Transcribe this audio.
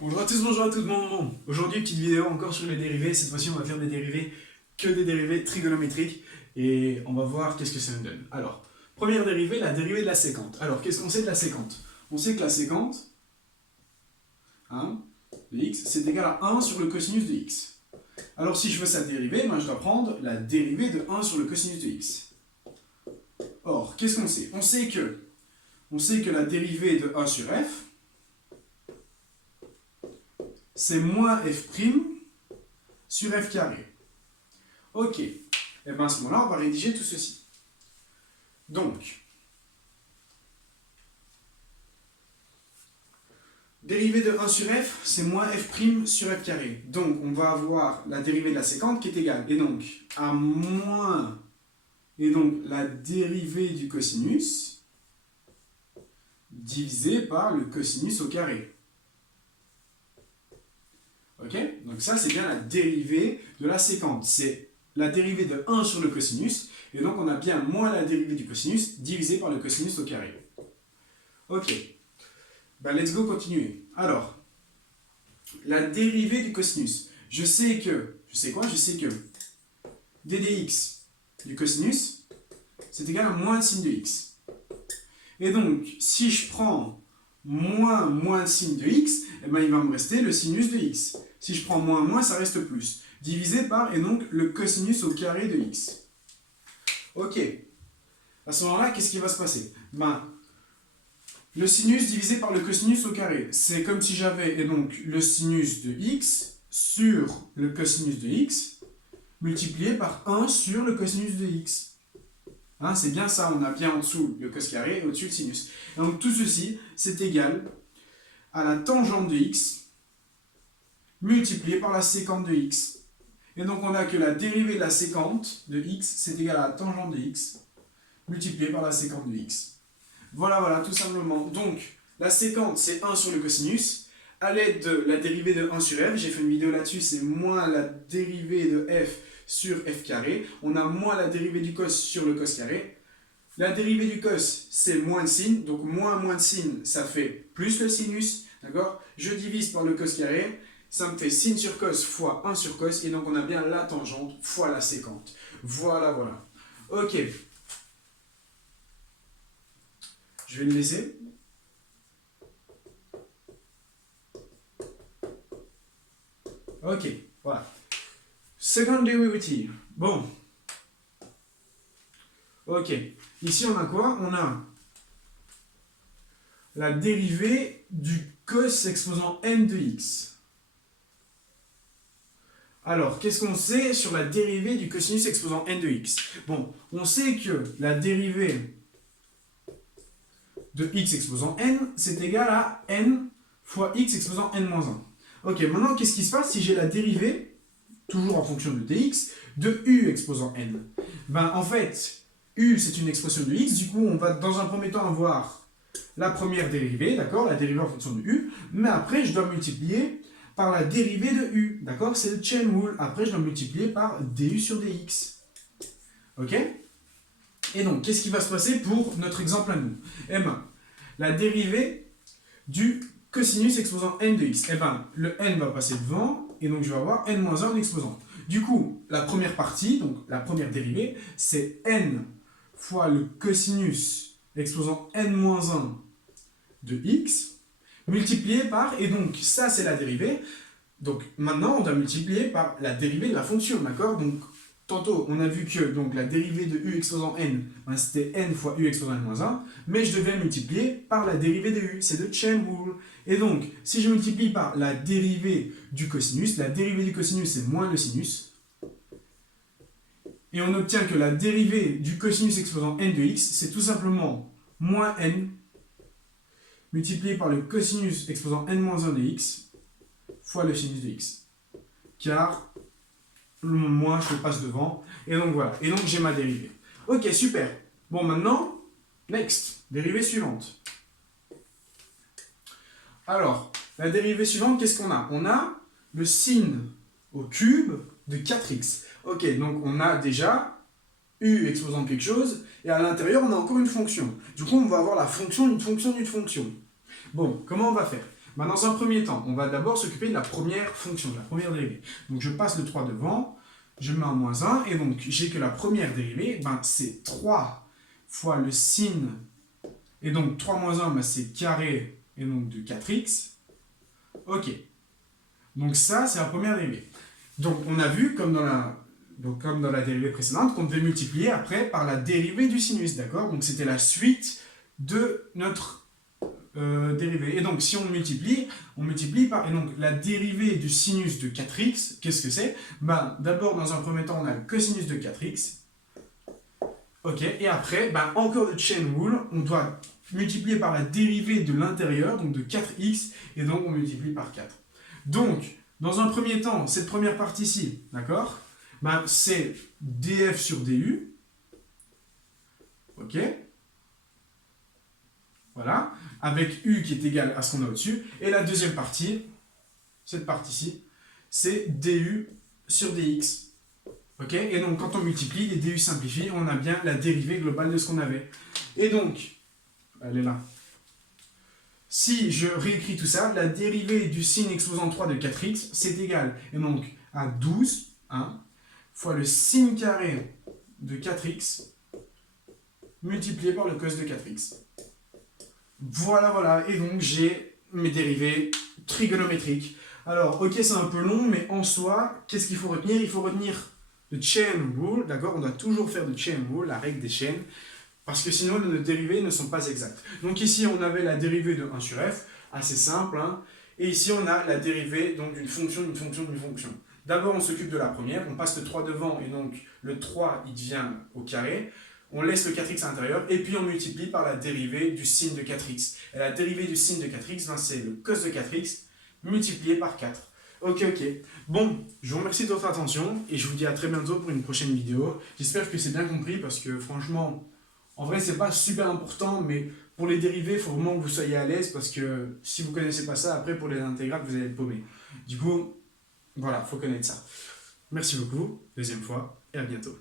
Bonjour à tous, bonjour à tout le monde. Aujourd'hui, petite vidéo encore sur les dérivés. Cette fois-ci, on va faire des dérivés, que des dérivés trigonométriques. Et on va voir qu'est-ce que ça nous donne. Alors, première dérivée, la dérivée de la sécante. Alors, qu'est-ce qu'on sait de la sécante? On sait que la sécante, de x, c'est égal à 1 sur le cosinus de x. Alors, si je veux sa dérivée, je dois prendre la dérivée de 1 sur le cosinus de x. Or, qu'est-ce qu'on sait? On sait que la dérivée de 1 sur f, c'est moins f' sur f carré. Ok. Et bien à ce moment-là, on va rédiger tout ceci. Donc, dérivée de 1 sur f, c'est moins f' sur f carré. Donc, on va avoir la dérivée de la sécante qui est égale. Et donc, à moins... Et donc, la dérivée du cosinus divisé par le cosinus au carré. Ok? Donc ça, c'est bien la dérivée de la sécante. C'est la dérivée de 1 sur le cosinus. Et donc, on a bien moins la dérivée du cosinus divisé par le cosinus au carré. Ok. Ben, let's go continuer. Alors, la dérivée du cosinus. Je sais que d dx du cosinus, c'est égal à moins le signe de x. Et donc, si je prends moins le signe de x, eh ben, il va me rester le sinus de x. Si je prends moins, ça reste plus. Divisé par, et donc, le cosinus au carré de x. Ok. À ce moment-là, qu'est-ce qui va se passer? Le sinus divisé par le cosinus au carré. C'est comme si j'avais, et donc, le sinus de x sur le cosinus de x, multiplié par 1 sur le cosinus de x. C'est bien ça, on a bien en dessous le cos carré et au-dessus le sinus. Et donc, tout ceci, c'est égal à la tangente de x multiplié par la sécante de x. Et donc on a que la dérivée de la sécante de x, c'est égal à la tangente de x multiplié par la sécante de x. Voilà, tout simplement. Donc la sécante, c'est 1 sur le cosinus. À l'aide de la dérivée de 1 sur f, j'ai fait une vidéo là-dessus, c'est moins la dérivée de f sur f carré. On a moins la dérivée du cos sur le cos carré. La dérivée du cos, c'est moins le signe. Donc moins le signe, ça fait plus le sinus. D'accord? Je divise par le cos carré. Ça me fait sin sur cos fois 1 sur cos. Et donc on a bien la tangente fois la sécante. Voilà. Ok. Je vais le laisser. Ok, voilà. Second derivative. Bon. Ok. Ici, on a quoi? On a la dérivée du cos exposant n de x. Alors, qu'est-ce qu'on sait sur la dérivée du cosinus exposant n de x? Bon, on sait que la dérivée de x exposant n, c'est égal à n fois x exposant n-1. Ok, maintenant, qu'est-ce qui se passe si j'ai la dérivée, toujours en fonction de dx, de u exposant n? En fait, u, c'est une expression de x, du coup, on va dans un premier temps avoir la première dérivée, d'accord, la dérivée en fonction de u, mais après, je dois multiplier par la dérivée de u, d'accord, c'est le chain rule. Après, je dois multiplier par du sur dx. Ok? Et donc, qu'est-ce qui va se passer pour notre exemple à nous? La dérivée du cosinus exposant n de x. Le n va passer devant, et donc je vais avoir n-1 en exposant. Du coup, la première partie, donc la première dérivée, c'est n fois le cosinus exposant n-1 de x, multiplié par, et donc ça c'est la dérivée, donc maintenant on doit multiplier par la dérivée de la fonction, d'accord? Donc tantôt on a vu que donc, la dérivée de u exposant n, c'était n fois u exposant n-1, mais je devais multiplier par la dérivée de u, c'est le chain rule. Et donc si je multiplie par la dérivée du cosinus, la dérivée du cosinus c'est moins le sinus, et on obtient que la dérivée du cosinus exposant n de x, c'est tout simplement moins n multiplié par le cosinus exposant n-1 de x fois le sinus de x. Car le moins, je le passe devant. Et donc voilà. Et donc j'ai ma dérivée. Ok, super. Bon, maintenant, next. Dérivée suivante. Alors, la dérivée suivante, qu'est-ce qu'on a? On a le sin au cube de 4x. Ok, donc on a déjà u exposant quelque chose, et à l'intérieur, on a encore une fonction. Du coup, on va avoir la fonction d'une fonction d'une fonction. Bon, comment on va faire? Bah, dans un premier temps, on va d'abord s'occuper de la première fonction, de la première dérivée. Donc je passe le 3 devant, je mets un moins 1, et donc j'ai que la première dérivée, ben, c'est 3 fois le sin, et donc 3 moins 1, ben, c'est carré, et donc de 4x. Ok. Donc ça, c'est la première dérivée. Donc on a vu, comme dans la dérivée précédente, qu'on devait multiplier après par la dérivée du sinus, d'accord? Donc c'était la suite de notre dérivée. Et donc si on multiplie par... Et donc la dérivée du sinus de 4x, qu'est-ce que c'est? Ben, d'abord, dans un premier temps, on a le cosinus de 4x. Ok, et après, ben, encore le chain rule, on doit multiplier par la dérivée de l'intérieur, donc de 4x, et donc on multiplie par 4. Donc, dans un premier temps, cette première partie-ci, d'accord, ben, c'est df sur du, ok, voilà, avec u qui est égal à ce qu'on a au-dessus, et la deuxième partie, cette partie-ci, c'est du sur dx. Ok, et donc quand on multiplie, les du simplifient, on a bien la dérivée globale de ce qu'on avait. Et donc, elle est là. Si je réécris tout ça, la dérivée du sin exposant 3 de 4x, c'est égal, et donc à 12, 1, fois le sin carré de 4x, multiplié par le cos de 4x. Voilà, voilà, et donc j'ai mes dérivées trigonométriques. Alors, ok, c'est un peu long, mais en soi, qu'est-ce qu'il faut retenir? Il faut retenir le chain rule, d'accord? On doit toujours faire le chain rule, la règle des chaînes, parce que sinon nos dérivées ne sont pas exactes. Donc ici, on avait la dérivée de 1 sur f, assez simple, hein? Et ici, on a la dérivée d'une fonction, d'une fonction, d'une fonction. D'abord, on s'occupe de la première, on passe le 3 devant, et donc le 3, il devient au carré. On laisse le 4x à l'intérieur, et puis on multiplie par la dérivée du sin de 4x. Et la dérivée du sin de 4x, ben, c'est le cos de 4x multiplié par 4. Ok, ok. Bon, je vous remercie de votre attention, et je vous dis à très bientôt pour une prochaine vidéo. J'espère que c'est bien compris, parce que franchement, en vrai, c'est pas super important, mais pour les dérivés, il faut vraiment que vous soyez à l'aise, parce que si vous connaissez pas ça, après pour les intégrales, vous allez être paumé. Du coup, voilà, il faut connaître ça. Merci beaucoup, deuxième fois, et à bientôt.